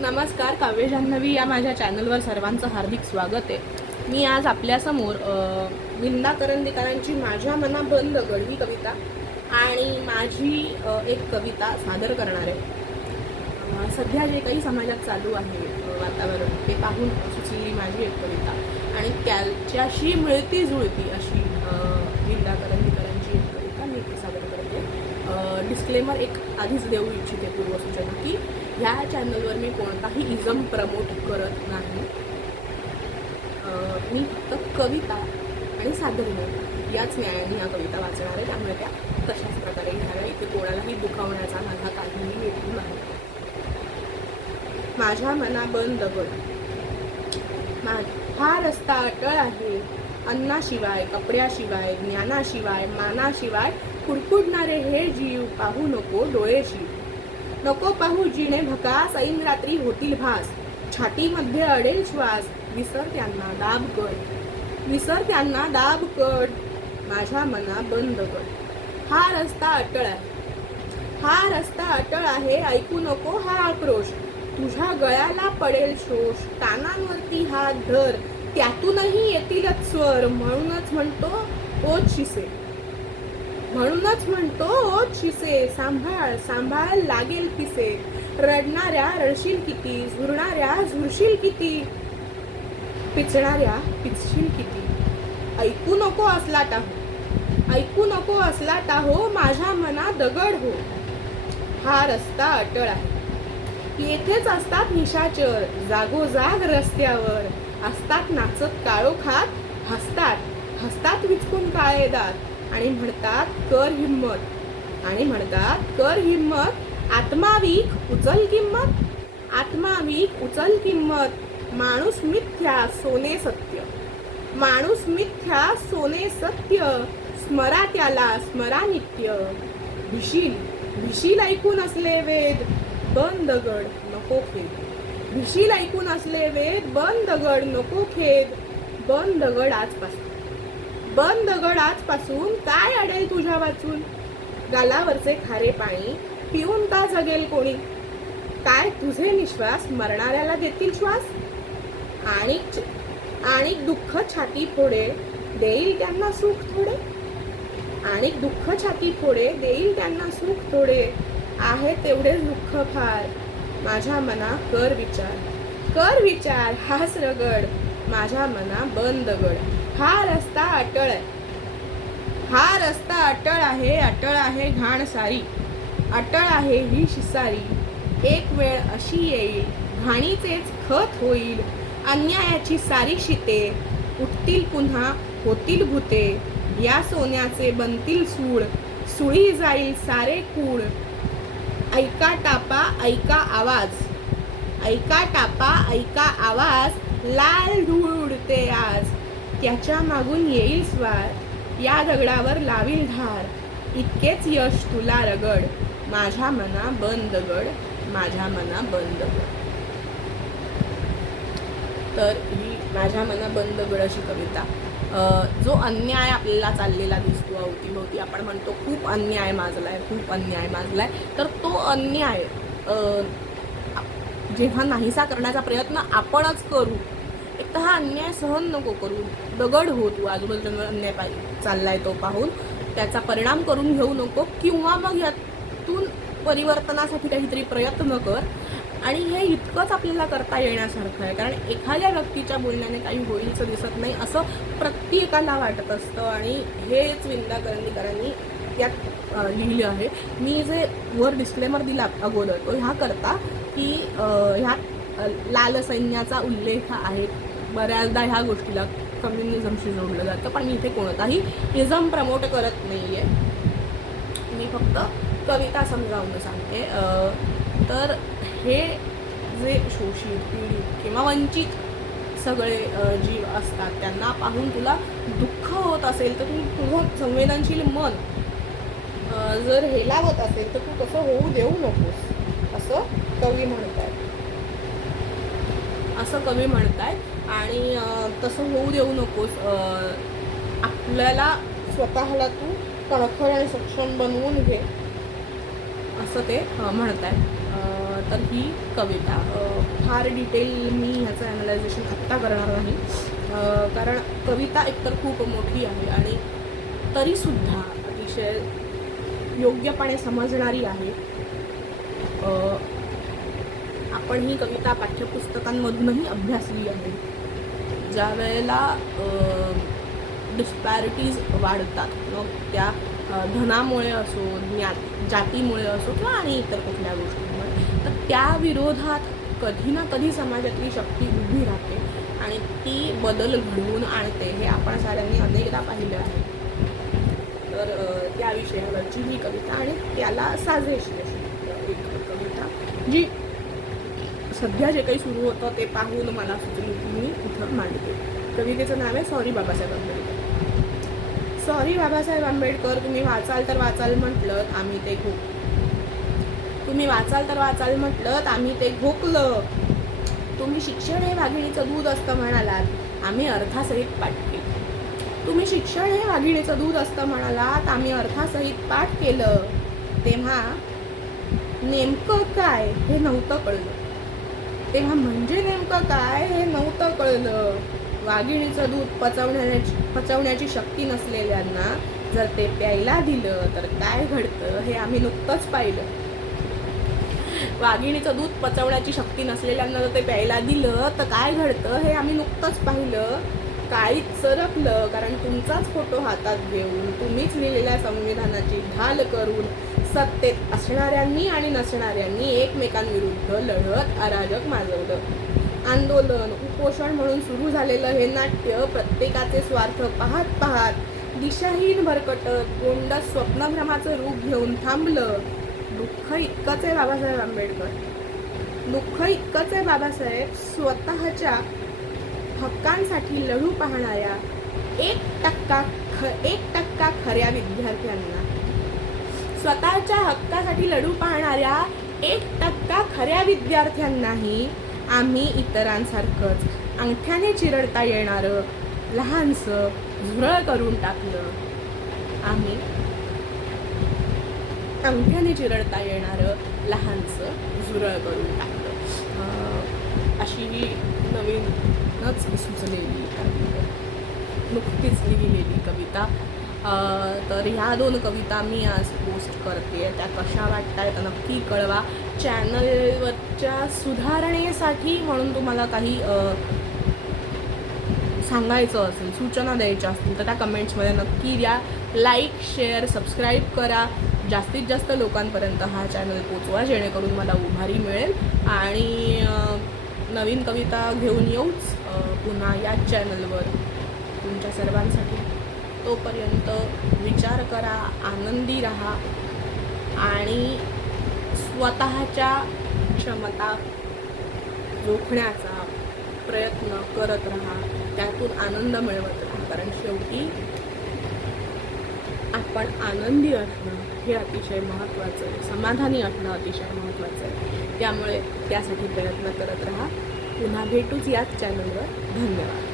नमस्कार, काव्य जान्हवी या माझ्या चॅनलवर सर्वांचं हार्दिक स्वागत आहे. मी आज आपल्यासमोर विंदा करंदीकरांची माझ्या मना बंद गड ही कविता आणि माझी एक कविता सादर करणार आहे. सध्या जे काही समाजात चालू आहे वातावरण ते पाहून सुचलेली माझी एक कविता आणि त्याच्याशी मिळती जुळती अशी विंदा करंदीकरांची एक कविता मी सादर करते. डिस्क्लेमर एक आधीच देऊ इच्छिते, पूर्वसूचना, की ह्या चॅनलवर मी कोणताही इझम प्रमोट करत नाही. मी फक्त कविता आणि सादरीकरण याच न्यायाने ह्या कविता वाचणार आहे, त्यामुळे त्या तशाच प्रकारे घ्याव्या. इथे कोणालाही दुखावण्याचा माझा काहीही हेतू नाही. माझ्या मना बंद गड. हा रस्ता अटळ आहे, अन्नाशिवाय, कपड्याशिवाय, ज्ञानाशिवाय, मानाशिवाय कुडकुडणारे हे जीव पाहू नको डोळेशी. नको पाहू जिणे भकास, ऐन रात्री होतील भास, छातीमध्ये अडेल श्वास, विसर त्यांना दाब कड, विसर त्यांना दाब कड. माझ्या मना बंद गड. हा रस्ता अटळ आहे, हा रस्ता अटळ आहे, ऐकू नको हा आक्रोश, तुझ्या गळ्याला पडेल शोष, कानांवरती हात धर, त्यातूनही येतीलच स्वर. म्हणूनच म्हणतो ओच शिसे, म्हणूनच म्हणतो ओच शिसे, सांभाळ सांभाळ लागेल पिसे, रडणाऱ्या रडशील किती, झुरणाऱ्या झुरशील किती, पिचणाऱ्या पिचशील किती. ऐकू नको असला टाहो, ऐकू नको असला टाहो, माझ्या मना दगड हो. हा रस्ता अटळ आहे, येथेच असतात निशाचर, जागोजाग रस्त्यावर असतात नाचत काळोखात, हसतात हसतात विचकून काळे दात, आणि म्हणतात कर हिम्मत, आणि म्हणतात कर हिम्मत. आत्मावीक उचल किंमत, आत्मावीक उचल किंमत. माणूस मिथ्या सोने सत्य, माणूस मिथ्या सोने सत्य, स्मरा त्याला स्मरा नित्य. भिशील भिशील ऐकून असले वेद, बंद गड नको खेद, भिशील ऐकून असले वेद, बंद गड नको खेद. बंद गड आजपासून, बंद गड आजपासून, काय अडेल तुझ्या वाचून. गालावरचे खारे पाणी पिऊन का जगेल कोणी, काय तुझे निश्वास मरणाऱ्याला देतील श्वास. आणि दुःख छाती फोडे, देईल त्यांना सुख थोडे, आणि दुःख छाती फोडे, देईल त्यांना सुख थोडे. आहे तेवढेच दुःख फार, माझ्या मना कर विचार, कर विचार. हाच रगड, माझ्या मना बंद गड. हा रस्ता अटळ आहे, हा रस्ता अटळ आहे, अटळ आहे घाण सारी, अटळ आहे ही शिसारी. एक वेळ अशी येईल, घाणीचेच खत होईल, अन्यायाची सारी शिते, उठतील पुन्हा होतील भूते. या सोन्याचे बनतील सूळ, सुळी जाईल सारे कूळ. ऐका टापा ऐका आवाज, ऐका टापा ऐका आवाज, लाल धूळ उडते आज, त्याच्या मागून येईल स्वार, या दगडावर लावील धार. इतकेच यश तुला रगड, माझ्या मना बंद गड, माझ्या मना बंद गड. तर ही माझ्या मना बंद गड अशी कविता. जो अन्याय आपल्याला चाललेला दिसतो अवतीभोवती, आपण म्हणतो खूप अन्याय माजलाय, खूप अन्याय माजलाय, तर तो अन्याय जेव्हा नाहीसा करण्याचा प्रयत्न आपणच करू, एक तर हा अन्याय सहन नको करू, दगड हो तू. आजूबाजूला अन्याय चाललाय तो पाहून त्याचा परिणाम करून घेऊ नको, किंवा मग यातून परिवर्तनासाठी काहीतरी प्रयत्न कर. आणि हे इतकंच आपल्याला करता येण्यासारखं आहे, कारण एखाद्या व्यक्तीच्या बोलण्याने काही होईलचं दिसत नाही असं प्रत्येकाला वाटत असतं, आणि हेच विंदा करंदीकरांनी यात लिहिलं आहे. मी जे वर डिस्क्लेमर दिला अगोदर तो ह्या करता की ह्यात लाल सैन्याचा उल्लेख आहे. बऱ्याचदा ह्या गोष्टीला कम्युनिझमशी जोडलं जातं, पण मी इथे कोणताही इझम प्रमोट करत नाही आहे, मी फक्त कविता समजावून सांगते. तर हे जे शोषित, पीडित किंवा वंचित सगळे जीव असतात त्यांना पाहून तुला दुःख होत असेल तर तू तुझं संवेदनशील मन जर हेलावत असेल तर तू तसं होऊ देऊ नकोस, असं कवी म्हणतायत, असं कवी म्हणतायत. आणि तसं होऊ देऊ नकोस. आपल्याला स्वतःला तू कणखर आणि सक्षम बनवून घे, असं ते म्हणतायत. तर ही कविता फार डिटेल मी ह्याचं ॲनलायझेशन आत्ता करणार नाही, कारण कविता एकतर खूप मोठी आहे आणि तरीसुद्धा अतिशय योग्यपणे समजणारी आहे. आपण ही कविता पाठ्यपुस्तकांमधूनही अभ्यासली आहे. ज्या वेळेला डिस्पॅरिटीज वाढतात, मग त्या धनामुळे असो, जातीमुळे असो किंवा आणि इतर कुठल्या गोष्टींमुळे, तर त्या विरोधात कधी ना कधी समाजातली शक्ती उभी राहते आणि ती बदल घडवून आणते. हे आपण साऱ्यांनी अनेकदा पाहिलं आहे. तर त्या विषयावरची ही कविता आणि त्याला साजेशी अशी एक कविता, जी सध्या जे काही सुरू होतं ते पाहून मला सुचली की मी इथं मांडते. कवितेचं नाव आहे सॉरी बाबासाहेब आंबेडकर. सॉरी बाबासाहेब आंबेडकर, तुम्ही वाचाल तर वाचाल म्हटलं आम्ही ते तुम्ही वाचाल तर वाचाल म्हटलं आम्ही ते घोकलं. तुम्ही शिक्षण हे वाघिणीचं दूध असतं म्हणालात, आम्ही अर्थासहित पाठ केलं. तुम्ही शिक्षण हे वाघिणीचं दूध असतं म्हणालात, आम्ही अर्थासहित पाठ केलं. तेव्हा नेमकं काय हे नव्हतं कळलं. तेव्हा म्हणजे नेमकं काय हे नव्हतं कळलं. वाघिणीचं दूध पचवण्याची शक्ती नसलेल्यांना जर ते प्यायला दिलं तर काय घडतं हे आम्ही नुकतंच पाहिलं. वाघिणीचं दूध पचवण्याची शक्ती नसलेल्यांना जर ते प्यायला दिलं तर काय घडतं हे आम्ही नुकतंच पाहिलं. काळीच सरकलं, कारण तुमचाच फोटो हातात घेऊन तुम्हीच लिहिलेल्या संविधानाची ढाल करून सत्तेत असणाऱ्यांनी आणि नसणाऱ्यांनी एकमेकांविरुद्ध लढत अराजक माजवलं. आंदोलन, उपोषण म्हणून सुरू झालेलं हे नाट्य प्रत्येकाचे स्वार्थ पाहत पाहत दिशाहीन भरकटत गोंडस स्वप्नभ्रमाचं रूप घेऊन थांबलं. दुःख इतकंच आहे बाबासाहेब आंबेडकर, दुःख इतकंच आहे बाबासाहेब, स्वतःच्या हक्कांसाठी लढू पाहणाऱ्या 1% खऱ्या विद्यार्थ्यांना, स्वतःच्या हक्कासाठी लढू पाहणाऱ्या 1% खऱ्या विद्यार्थ्यांनाही आम्ही इतरांसारखंच अंगठ्याने चिरडता येणारं लहानसं झुरळ करून टाकलं. आम्ही अंगठ्याने चिरडता येणारं लहानसं झुरळ करून टाकलं. अशी ही नवीनच सुचलेली नुकतीच लिहिलेली कविता. तर ह्या 2 कविता मी आज पोस्ट करते. त्या कशा वाटतायत नक्की कळवा. चॅनलवरच्या सुधारणेसाठी म्हणून तुम्हाला काही सांगायचं असेल, सूचना द्यायच्या असतील तर त्या कमेंट्समध्ये नक्की द्या. लाईक, शेअर, सबस्क्राईब करा. जास्तीत जास्त लोकांपर्यंत हा चॅनल पोचवा, जेणेकरून मला उभारी मिळेल आणि नवीन कविता घेऊन येऊच पुन्हा याच चॅनलवर तुमच्या सर्वांसाठी. तोपर्यंत विचार करा, आनंदी राहा आणि स्वतःच्या क्षमता जोखण्याचा प्रयत्न करत राहा, त्यातून आनंद मिळवत राहा. कारण शेवटी आपण आनंदी असणं हे अतिशय महत्त्वाचं आहे, समाधानी असणं अतिशय महत्त्वाचं आहे. त्यामुळे त्यासाठी प्रयत्न करत राहा. पुन्हा भेटूच याच चॅनलवर. धन्यवाद.